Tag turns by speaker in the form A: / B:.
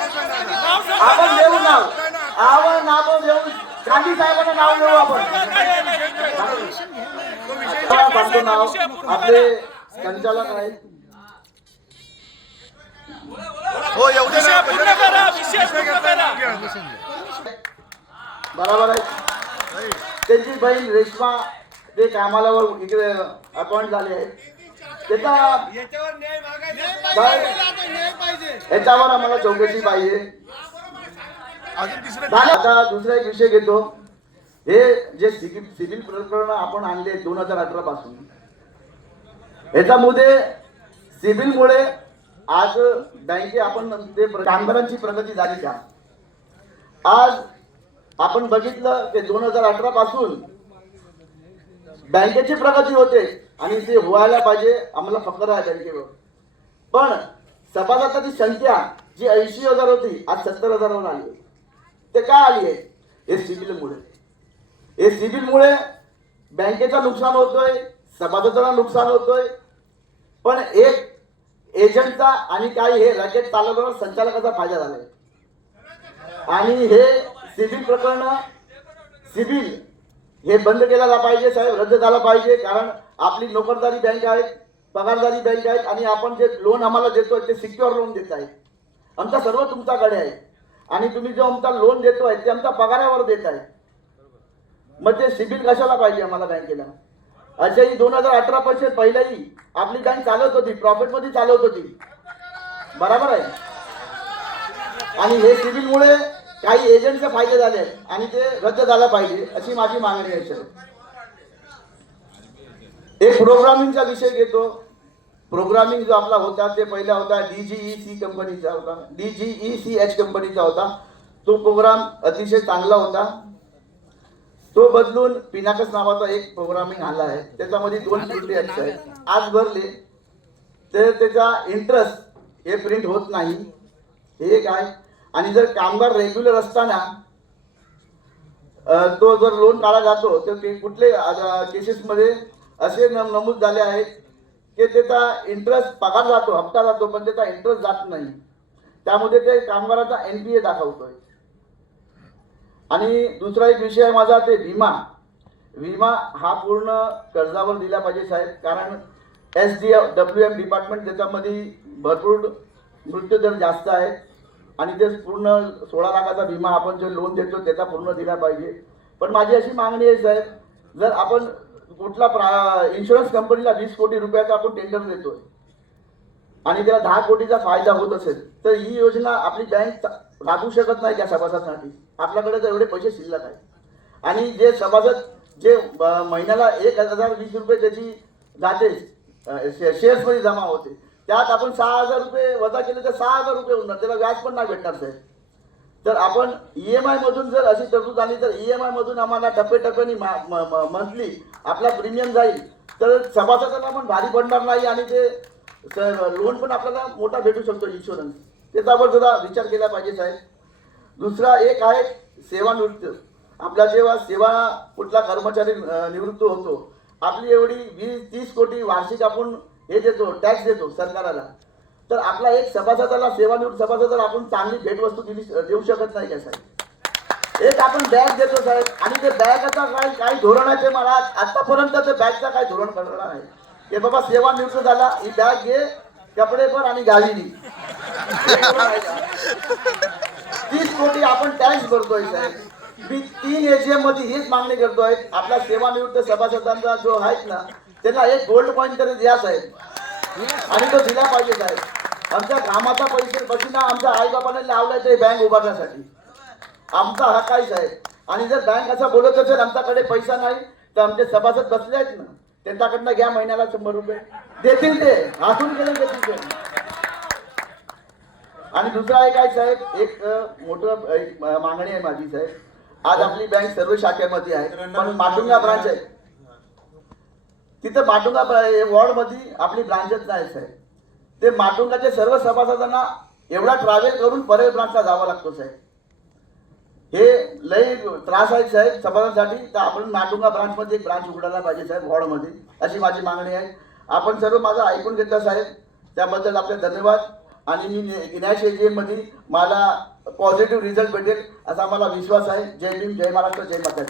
A: आपण देऊ नाव आपण नाव देऊ गांधी साहेबांना नाव देऊ आपण नाव आपले संचालक आहेत
B: हो एवढे दे ना.
C: पूर्ण करा विषय पूर्ण करा
A: बरोबर आहे. त्यांची बहीण रेश्मा ते कामाला वर इकडे अपॉइंट झाले आहेत त्याचा? याच्यावर आम्हाला चौकशी पाहिजे.
B: अजून तिसरं
A: झालं. आता दुसरा एक विषय घेतो. हे जे सिव्हिल सिव्हिल प्रकरण आपण आणले दोन हजार अठरा पासून ह्याच्यामध्ये सिव्हिलमुळे आज बँके आपण ते प्र- कामगारांची प्रगती झाली का? आज आपण बघितलं की दोन हजार अठरा पासून बँकेची प्रगती होते आणि ते व्हायला पाहिजे आम्हाला फकर आहे बँकेवर. पण सभासदाची संख्या जी ऐंशी हजार होती आज सत्तर हजारावर आली ते काय आली आहे? हे सिबिलमुळे हे सिबिलमुळे बँकेचं नुकसान होतोय सभासदांना नुकसान होतोय. पण एक एजंटचा आणि काही हे रॅकेट चालवणाऱ्या संचालकाचा फायदा झालाय. आणि हे सिबिल प्रकरण सिबिल हे बंद केला पाहिजे साहेब रद्द झाला पाहिजे कारण आपली नोकरदारी बँक आहे पगारदारी बँक आहेत आणि आपण जे लोन आम्हाला देतो ते सिक्युअर लोन देत आहे आमचा सर्व तुमच्याकडे आहे. आणि तुम्ही जो आमचा लोन देतो आहे ते आमच्या पगारावर देत आहे मग ते सिबिल कशाला पाहिजे आम्हाला बँकेला? अशाही दोन हजार अठरा पैसे पहिल्याही आपली बँक चालवत होती प्रॉफिटमध्ये चालवत होती. बरोबर आहे? आणि हे सिबिलमुळे काही एजंटचे फायदे झाले आणि ते रद्द झाला पाहिजे अशी माझी मागणी आहे सर एक प्रोग्रामिंगचा विषय घेतो. प्रोग्रामिंग जो आपला होता ते पहिला होता डीजीई सी कंपनीचा होता. डीजीई सी एच कंपनीचा होता. तो प्रोग्राम अतिशय चांगला होता. तो बदलून पिनाकस नावाचा एक प्रोग्रामिंग आला आहे. त्याच्यामध्ये दोन त्रुटी आहेत आज भरले. तर त्याचा इंटरेस्ट हे प्रिंट होत नाही. हे काय आणि जर कामगार रेग्युलर असताना तो जर लोन काढला जातो तर ते कुठले केसेसमध्ये असे नमूद झाले आहेत की त्याचा इंटरेस्ट पगार जातो हप्ता जातो पण त्याचा इंटरेस्ट जात नाही. त्यामध्ये ते कामगाराचा एन पी ए दाखवतोय. आणि दुसरा एक विषय आहे माझा ते विमा. विमा हा पूर्ण कर्जावर दिला पाहिजे साहेब कारण S D W M department त्याच्यामध्ये भरपूर मृत्यूदर जास्त आहे. आणि ते पूर्ण सोळा लाखाचा विमा आपण जे लोन देतो त्याचा पूर्ण दिला पाहिजे. पण माझी अशी मागणी आहे साहेब जर आपण कुठला प्रा इन्शुरन्स कंपनीला वीस कोटी रुपयाचा आपण टेंडर देतोय आणि त्याला दहा कोटीचा फायदा होत असेल तर ही योजना आपली बँक लागू शकत नाही त्या सभासदासाठी. आपल्याकडे तर एवढे पैसे शिल्लक आहेत. आणि जे सभासद जे महिन्याला एक हजार वीस रुपये त्याची जाते शेअर्समध्ये जमा होते त्यात आपण सहा हजार रुपये वजा केले तर सहा हजार रुपये होणार. त्याला व्याज पण नाही भेटणार साहेब तर आपण ई एम आयमधून जर अशी तरतूद आली तर ई एम आयमधून आम्हाला टप्प्याटप्प्याने मंथली आपला प्रीमियम जाईल. तर सभासदांना पण भारी पडणार नाही आणि ते लोन पण आपल्याला मोठा भेटू शकतो इन्शुरन्स त्याचा आपण जरा विचार केला पाहिजे साहेब. दुसरा एक आहे सेवानिवृत्त. आपला जेव्हा सेवा कुठला कर्मचारी निवृत्त होतो आपली एवढी वीस तीस कोटी वार्षिक आपण हे देतो टॅक्स देतो सरकाराला. तर आपला एक सभासदाला सेवानिवृत्त सभासदाला आपण चांगली भेटवस्तू दिली देऊ शकत नाही का साहेब? एक आपण बॅग देतो साहेब. आणि ते बॅगचा काय काय धोरण आहे ते मला आतापर्यंत ते बॅगचा काय धोरण करणार नाही. हे बाबा सेवानिवृत्त झाला ही बॅग घे कपडे पण आणि गावी तीस कोटी आपण टॅक्स भरतोय साहेब. मी तीन एजीएममध्ये हीच मागणी करतोय. आपल्या सेवानिवृत्त सभासदांचा जो आहेत ना त्यांना एक गोल्ड कॉईन तरी द्या साहेब. आणि तो दिला पाहिजे साहेब. आमच्या कामाचा पैसे बसून आमच्या आईबापाने लावलाय ते बँक उभारण्यासाठी. आमचा हक्क आहे साहेब. आणि जर बँक असं बोलत असेल आमच्याकडे पैसा नाही तर आमचे सभासद बसले आहेत ना त्यांच्याकडनं घ्या महिन्याला शंभर रुपये. देतील ते. हातून गेले देतील ते आणि दुसरा आहे काय साहेब? एक मोठं एक, मागणी आहे माझी साहेब. आज आपली बँक सर्व शाखेमध्ये आहे पण माटुंगा ब्रांच आहे. तिथं माटुंगा वॉर्डमध्ये आपली ब्रांचच नाही साहेब. ते माटुंगाचे सर्व सभासदांना एवढा ट्रॅव्हल करून परेल ब्रांचला जावं लागतो साहेब. हे लय त्रास आहे साहेब समाजासाठी तर आपण माटुंगा ब्रांचमध्ये एक ब्रांच उघडायला पाहिजे साहेब वॉर्डमध्ये. अशी माझी मागणी आहे. आपण सर्व माझं ऐकून घेतलं साहेब. त्याबद्दल आपले धन्यवाद. आणि मी इनॅश एजीएममध्ये मला पॉझिटिव्ह रिझल्ट भेटेल असा मला विश्वास आहे. जय भीम जय महाराष्ट्र जय माता